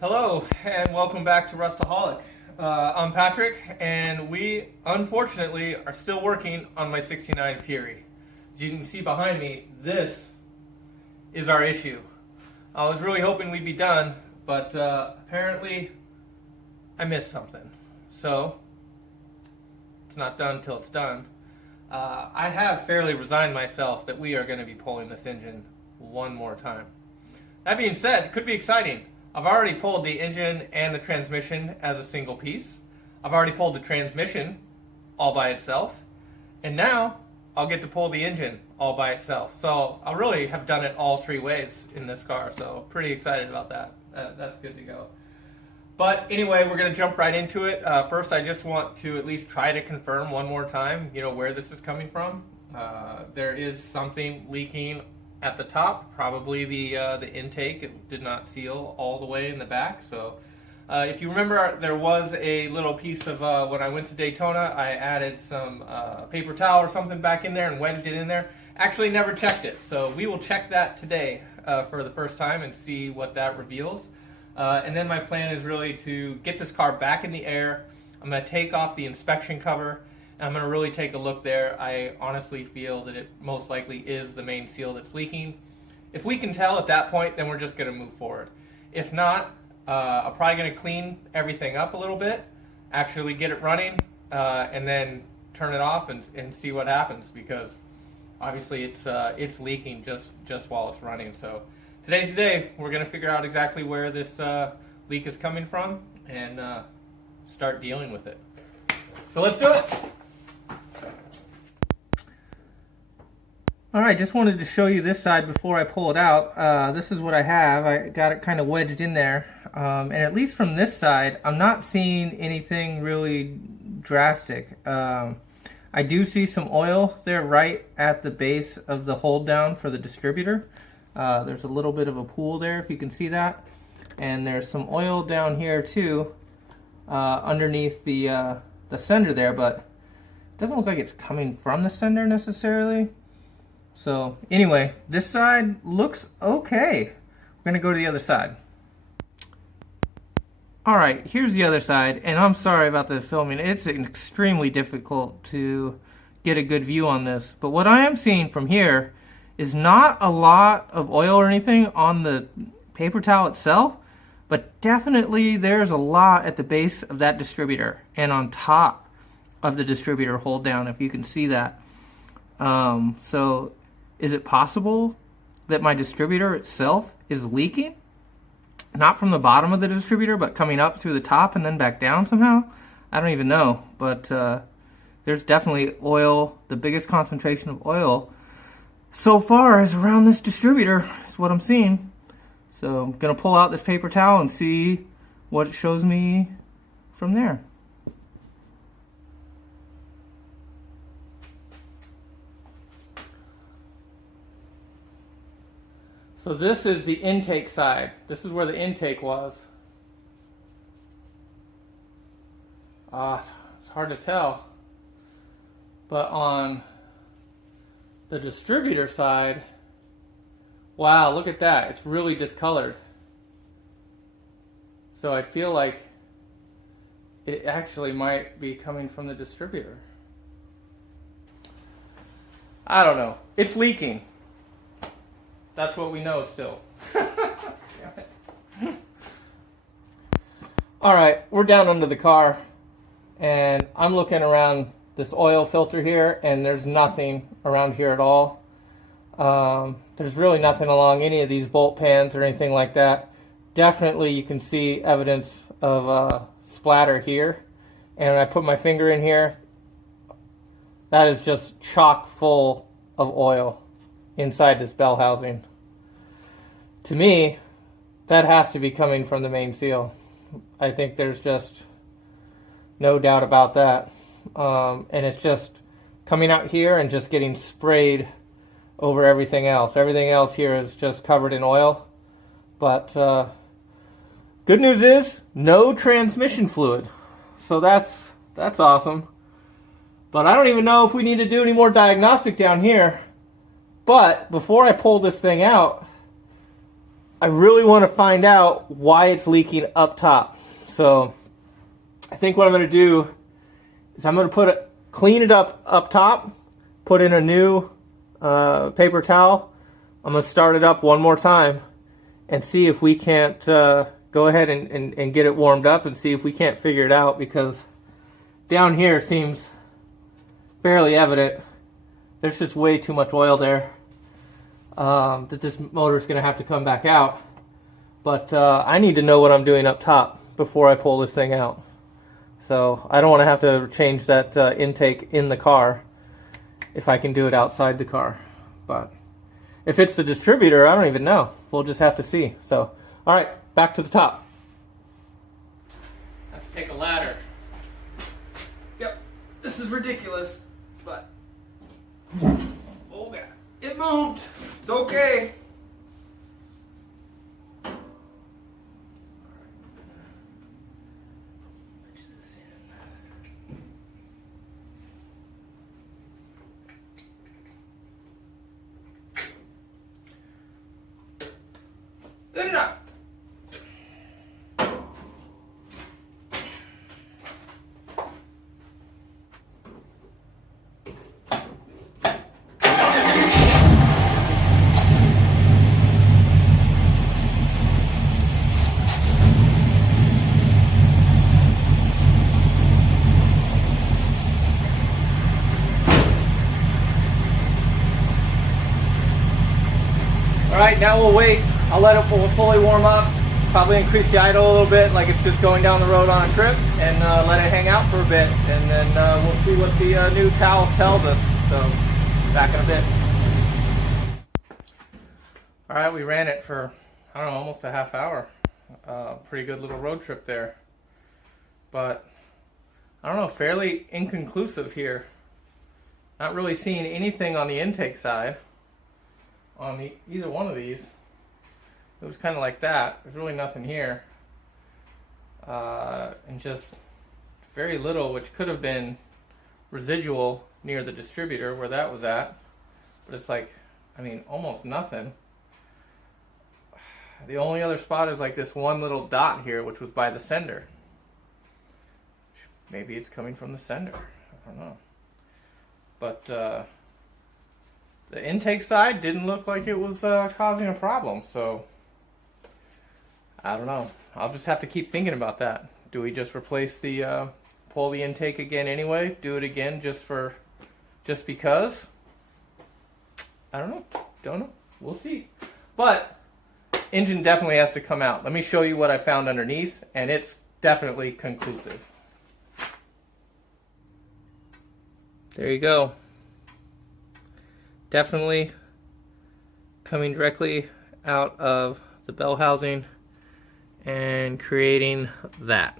Hello and welcome back to Rustaholic. I'm Patrick, and we unfortunately are still working on my 69 Fury. As you can see behind me, this is our issue. I was really hoping we'd be done, but apparently I missed something. So it's not done until it's done. I have fairly resigned myself that we are going to be pulling this engine one more time. That being said, it could be exciting. I've already pulled the engine and the transmission as a single piece. I've already pulled the transmission all by itself. And now I'll get to pull the engine all by itself. So I really have done it all three ways in this car. So pretty excited about that. That's good to go. But anyway, we're going to jump right into it. First, I just want to at least try to confirm one more time, where this is coming from. There is something leaking at the top, probably the intake. It did not seal all the way in the back. So if you remember, there was a little piece of, when I went to Daytona, I added some paper towel or something back in there and wedged it in there. Actually never checked it. So we will check that today for the first time and see what that reveals. And then my plan is really to get this car back in the air. I'm going to take off the inspection cover. I'm going to really take a look there. I honestly feel that it most likely is the main seal that's leaking. If we can tell at that point, then we're just going to move forward. If not, I'm probably going to clean everything up a little bit, actually get it running, and then turn it off and see what happens, because obviously it's leaking just while it's running. So today's the day. We're going to figure out exactly where this leak is coming from and start dealing with it. So let's do it. Alright, just wanted to show you this side before I pull it out. This is what I have. I got it kind of wedged in there. And at least from this side, I'm not seeing anything really drastic. I do see some oil there right at the base of the hold down for the distributor. There's a little bit of a pool there, if you can see that. And there's some oil down here too, underneath the sender there, but it doesn't look like it's coming from the sender necessarily. So anyway, this side looks okay. We're going to go to the other side. Alright, here's the other side, and I'm sorry about the filming. It's extremely difficult to get a good view on this. But what I am seeing from here is not a lot of oil or anything on the paper towel itself, but definitely there's a lot at the base of that distributor and on top of the distributor hold down, if you can see that. So is it possible that my distributor itself is leaking? Not from the bottom of the distributor, but coming up through the top and then back down somehow? I don't even know, but there's definitely oil. The biggest concentration of oil so far is around this distributor, is what I'm seeing. So I'm going to pull out this paper towel and see what it shows me from there. So this is the intake side. This is where the intake was. It's hard to tell. But on the distributor side, wow, look at that. It's really discolored. So I feel like it actually might be coming from the distributor. I don't know. It's leaking. That's what we know still. Alright, we're down under the car, and I'm looking around this oil filter here, and there's nothing around here at all. There's really nothing along any of these bolt pans or anything like that. Definitely you can see evidence of splatter here, and when I put my finger in here, that is just chock full of oil inside this bell housing. To me, that has to be coming from the main seal. I think there's just no doubt about that. And it's just coming out here and just getting sprayed over everything else. Everything else here is just covered in oil. But good news is no transmission fluid. So that's awesome. But I don't even know if we need to do any more diagnostic down here. But before I pull this thing out, I really want to find out why it's leaking up top. So I think what I'm going to do is I'm going to clean it up top, put in a new paper towel. I'm going to start it up one more time and see if we can't go ahead and get it warmed up and see if we can't figure it out, because down here seems fairly evident there's just way too much oil there that this motor is going to have to come back out. But I need to know what I'm doing up top before I pull this thing out. So I don't want to have to change that intake in the car if I can do it outside the car. But if it's the distributor, I don't even know. We'll just have to see. So, all right, back to the top. I have to take a ladder. Yep, this is ridiculous, but oh god, it moved. It's okay. Good enough. All right, now we'll wait. I'll let it fully warm up, probably increase the idle a little bit, like it's just going down the road on a trip, and let it hang out for a bit, and then we'll see what the new towels tells us. So, back in a bit. All right, we ran it for, I don't know, almost a half hour. Pretty good little road trip there. But, I don't know, fairly inconclusive here. Not really seeing anything on the intake side on either one of these. It was kind of like that. There's really nothing here. And just very little, which could have been residual near the distributor where that was at. But it's like, I mean, almost nothing. The only other spot is like this one little dot here, which was by the sender. Maybe it's coming from the sender. I don't know. But the intake side didn't look like it was causing a problem, so I don't know. I'll just have to keep thinking about that. Do we just replace the pull the intake again anyway? Do it again just because? I don't know. Don't know. We'll see. But engine definitely has to come out. Let me show you what I found underneath, and it's definitely conclusive. There you go. Definitely coming directly out of the bell housing and creating that.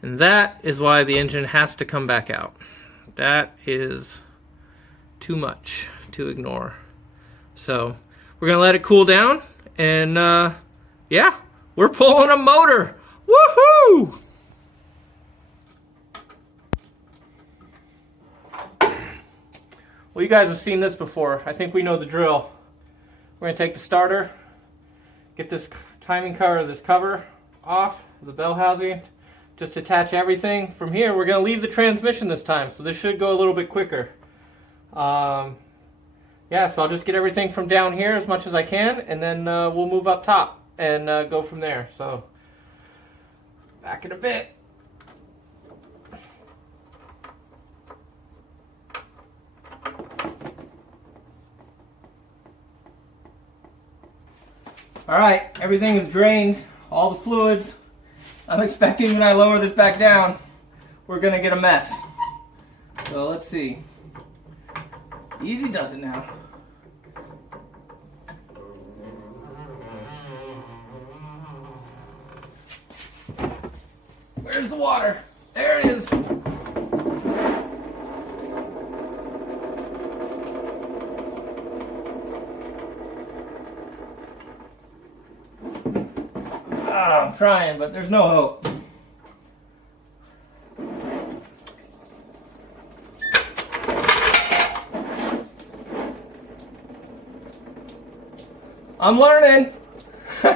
And that is why the engine has to come back out. That is too much to ignore. So we're gonna let it cool down, and yeah, we're pulling a motor. Woohoo! Well, you guys have seen this before. I think we know the drill. We're going to take the starter, get this timing cover, this cover off the bell housing, just attach everything. From here, we're going to leave the transmission this time, so this should go a little bit quicker. Yeah, so I'll just get everything from down here as much as I can, and then we'll move up top and go from there. So, back in a bit. Alright, everything is drained, all the fluids. I'm expecting when I lower this back down, we're going to get a mess. So let's see. Easy does it now. Where's the water? There it is. I'm trying, but there's no hope. I'm learning. All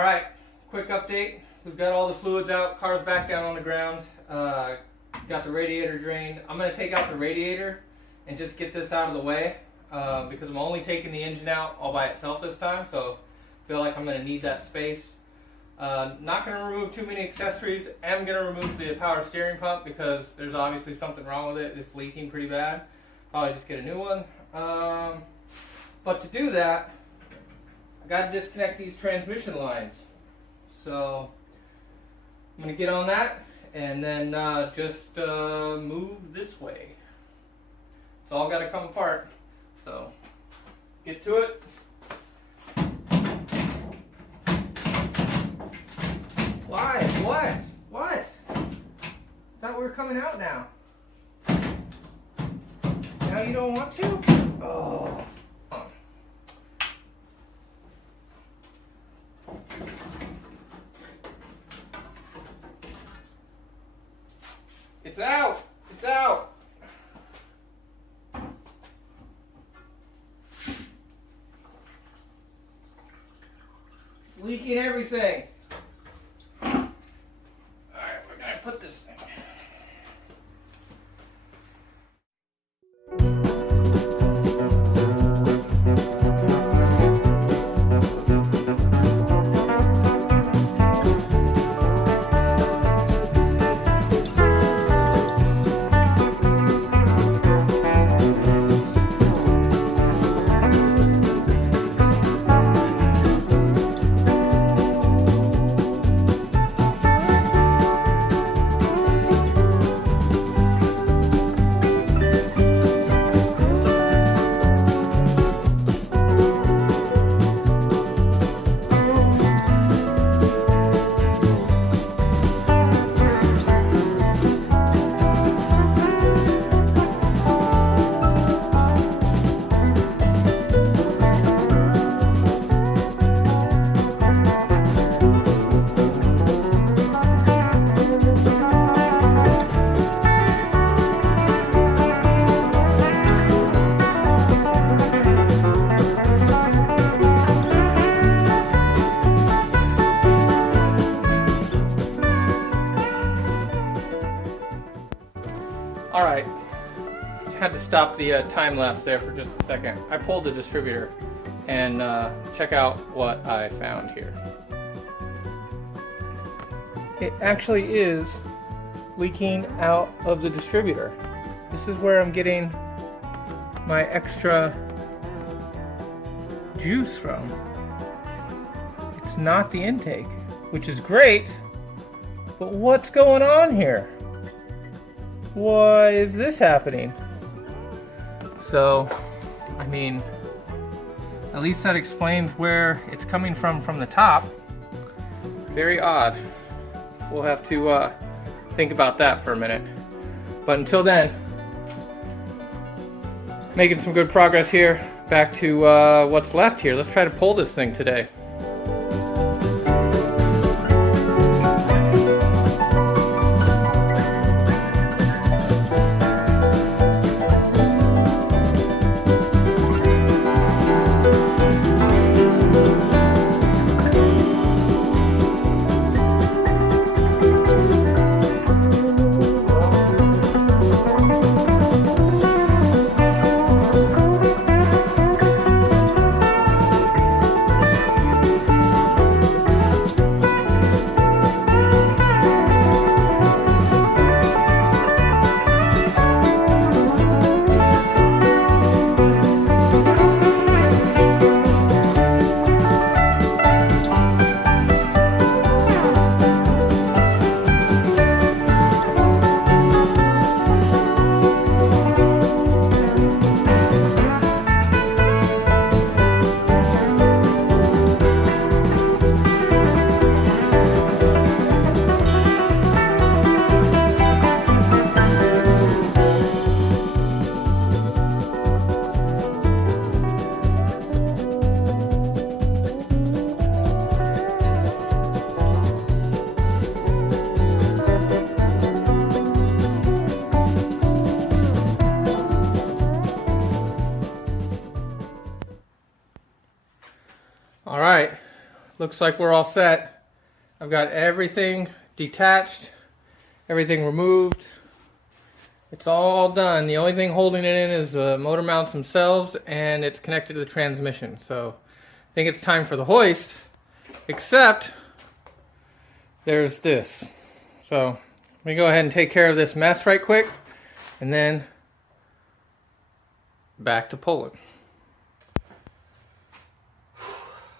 right, quick update. We've got all the fluids out, car's back down on the ground. Got the radiator drained. I'm gonna take out the radiator and just get this out of the way because I'm only taking the engine out all by itself this time, so I feel like I'm gonna need that space. Not gonna remove too many accessories. I'm gonna remove the power steering pump because there's obviously something wrong with it. It's leaking pretty bad. Probably just get a new one. But to do that, I got to disconnect these transmission lines. So I'm going to get on that and then just move this way. It's all got to come apart. So get to it. Why? What? Thought we were coming out now. Now you don't want to? Oh. It's out! It's out! It's leaking everything. Alright, we're gonna put this thing. Alright, had to stop the time lapse there for just a second. I pulled the distributor and check out what I found here. It actually is leaking out of the distributor. This is where I'm getting my extra juice from. It's not the intake, which is great, but what's going on here? Why is this happening? So, I mean, at least that explains where it's coming from the top. Very odd. We'll have to think about that for a minute. But until then, making some good progress here. Back to what's left here. Let's try to pull this thing today. looks like we're all set. I've got everything detached, everything removed. It's all done. The only thing holding it in is the motor mounts themselves, and it's connected to the transmission. So I think it's time for the hoist, except there's this. So let me go ahead and take care of this mess right quick, and then back to pulling.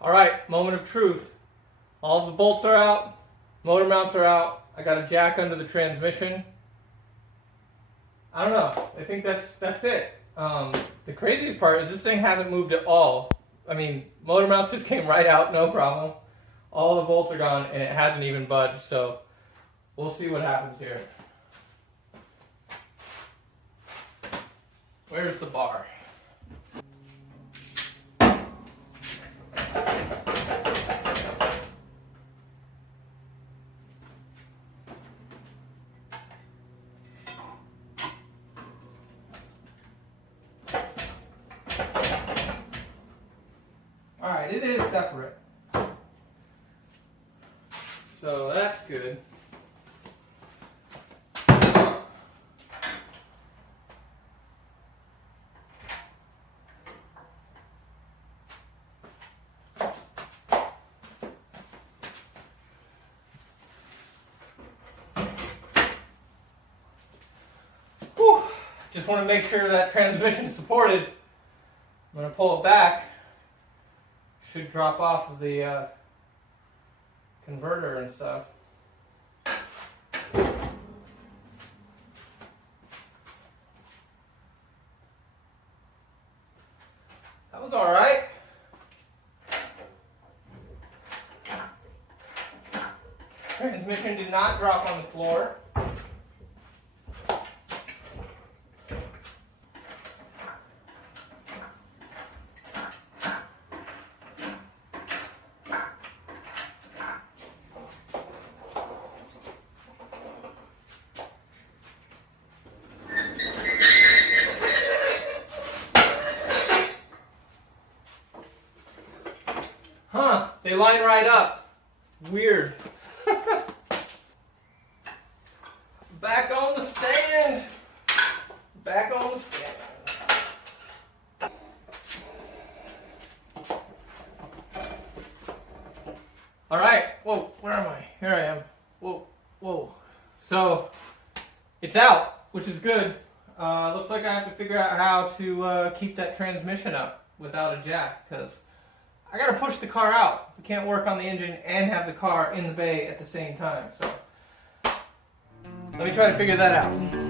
All right, moment of truth. All of the bolts are out, motor mounts are out. I got a jack under the transmission. I don't know. I think that's it. The craziest part is this thing hasn't moved at all. I mean, motor mounts just came right out, no problem. All the bolts are gone, and it hasn't even budged. So we'll see what happens here. Where's the bar? Alright, it is separate. So that's good. Whew. Just want to make sure that transmission is supported. I'm going to pull it back. Should drop off of the converter and stuff. That was all right. Transmission did not drop on the floor. Huh, they line right up. Weird. Back on the stand. Back on the stand. All right, whoa, where am I? Here I am. Whoa, whoa. So, it's out, which is good. Looks like I have to figure out how to keep that transmission up without a jack, because I gotta push the car out. We can't work on the engine and have the car in the bay at the same time. So let me try to figure that out.